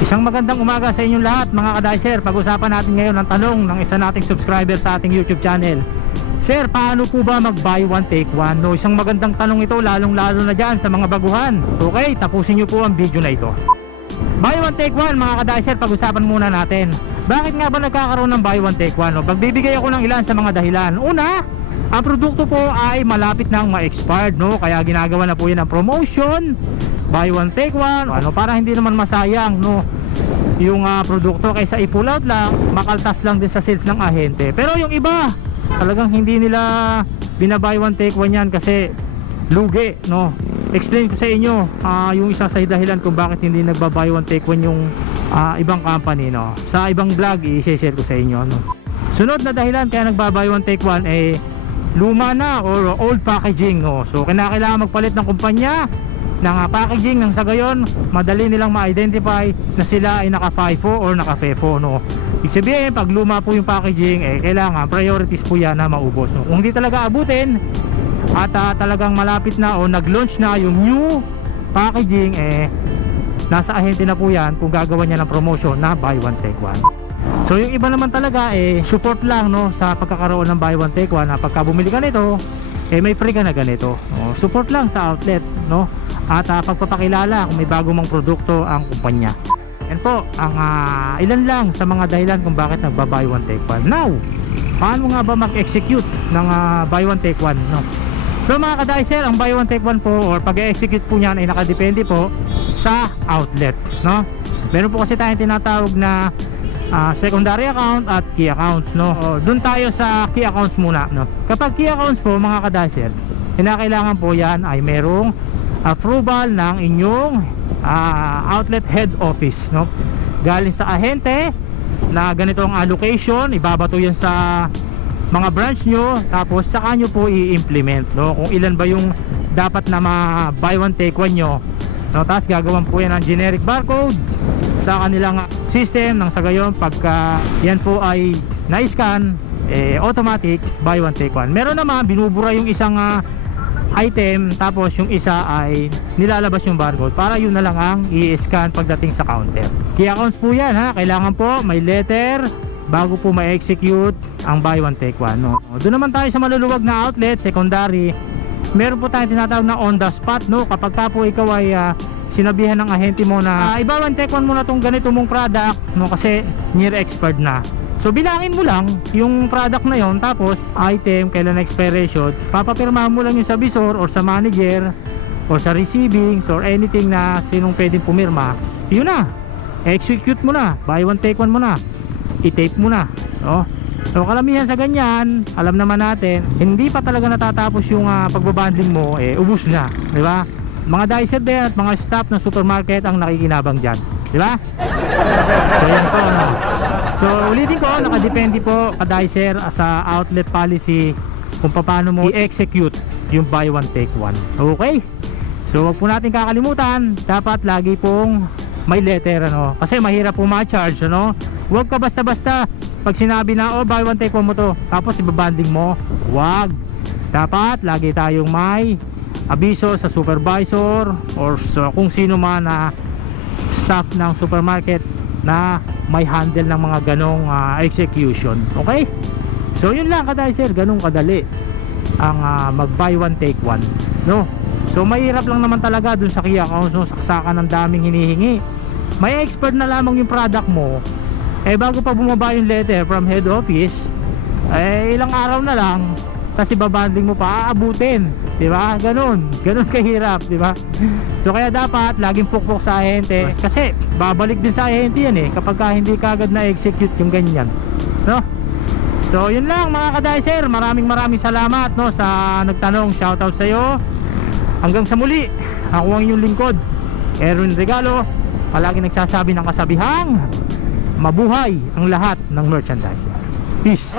Isang magandang umaga sa inyong lahat mga ka-dicer. Pag-usapan natin ngayon ang tanong ng isa nating subscriber sa ating YouTube channel. Sir, paano po ba mag buy one take one? No, isang magandang tanong ito, lalong lalo na dyan sa mga baguhan. Okay, tapusin nyo po ang video na ito. Buy one take one mga ka-dicer, pag-usapan muna natin. Bakit nga ba nagkakaroon ng buy one take one? No, magbibigay ako ng ilan sa mga dahilan. Una, ang produkto po ay malapit nang ma-expired, no? Kaya ginagawa na po yan ang promotion, buy one take one, ano, para hindi naman masayang, no, yung produkto, kaysa i-pull out lang, makaltas lang din sa sales ng ahente. Pero yung iba, talagang hindi nila binabuy one take one yan kasi lugi, no? Explain ko sa inyo yung isa sa dahilan kung bakit hindi nagbabuy one take one yung ibang company, no? Sa ibang vlog i-share ko sa inyo, no? Sunod na dahilan kaya nagbabuy one take one luma na or old packaging, no? So kinakailangan magpalit ng kumpanya ng packaging nang sa gayon madali nilang ma-identify na sila ay naka FIFO or naka FEFO, no? Ibig sabihin, pag luma po yung packaging, kailangan priorities po yan na maubos, no? Kung hindi talaga abutin at talagang malapit na o nag-launch na yung new packaging, nasa ahente na po yan kung gagawa niya ng promotion na buy one take one. So yung iba naman talaga support lang, no, sa pagkakaroon ng buy one take one, na pagka bumili ka nito may free ka na ganito, no? Support lang sa outlet, no? At pagpapakilala kung may bago mang produkto ang kumpanya. Yan po ang ilan lang sa mga dahilan kung bakit nagba-buy one take one. Now, paano nga ba mag-execute ng buy one take one, no? So mga ka-dicer, ang buy one take one po or pag-execute po niyan ay nakadepende po sa outlet, no? Meron po kasi tayong tinatawag na secondary account at key accounts, no? Doon tayo sa key accounts muna, no? Kapag key accounts po mga ka-dicer, kinakailangan po yan ay merong approval ng inyong outlet head office, no? Galing sa ahente na ganito ang allocation, ibabato yan sa mga branch nyo, tapos saka nyo po i-implement, no? Kung ilan ba yung dapat na ma-buy one take one nyo, no? Tapos gagawan po yan ng generic barcode sa kanilang system, nang sa gayon pagka yan po ay na-scan, automatic buy one take one. Meron naman binubura yung isang item, tapos yung isa ay nilalabas yung barcode para yun na lang ang i-scan pagdating sa counter. Key accounts po yan, ha? Kailangan po may letter bago po ma-execute ang buy one take one, no? Doon naman tayo sa maluluwag na outlet, secondary. Meron po tayong tinatawag na on the spot, no? Kapag ka po ikaw ay sinabihan ng ahente mo na i-buy one take one mo na tong ganito mong product, no? Kasi near expired na. So bilangin mo lang yung product na yon, tapos item, kailan expiration, papapirmahan mo lang yung sa visor or sa manager or sa receivings or anything na sinong pwedeng pumirma. Yun na, execute mo na, buy one take one mo na, i-tape mo na, no? So kalamihan sa ganyan, alam naman natin, hindi pa talaga natatapos yung pagbabundling mo, ubus na, di ba? Mga dicer din at mga staff ng supermarket ang nakikinabang dyan, di ba? So yan po, no? So ulitin ko, nakadepende po ka-dicer sa outlet policy kung paano mo i-execute yung buy one take one. Okay? So wag po natin kakalimutan, dapat lagi pong may letter, ano? Kasi mahirap po ma-charge, ano? Wag ka basta-basta pag sinabi na buy one take one mo to, tapos ibabanding mo. Wag. Dapat lagi tayong may abiso sa supervisor or sa kung sino man na staff ng supermarket na may handle ng mga ganong execution. Okay? So yun lang ka-dicer, ganong kadali ang mag buy one take one, no? So mahirap lang naman talaga dun sa key accounts, no? Saksakan ng daming hinihingi. May expert na lamang yung product mo, bago pa bumaba yung letter from head office, ilang araw na lang, tapos ibabanding mo pa, aabutin, di ba? Ganun kahirap, di ba? So kaya dapat laging pukpok sa ahente, kasi babalik din sa ahente yan kapag hindi kagad na execute yung ganyan, no? So yun lang mga ka-dicer, maraming salamat, no, sa nagtanong. Shoutout sa iyo. Hanggang sa muli, ako ang inyong lingkod, Erwin Regalo, palagi nagsasabi ng kasabihang mabuhay ang lahat ng merchandiser. Peace.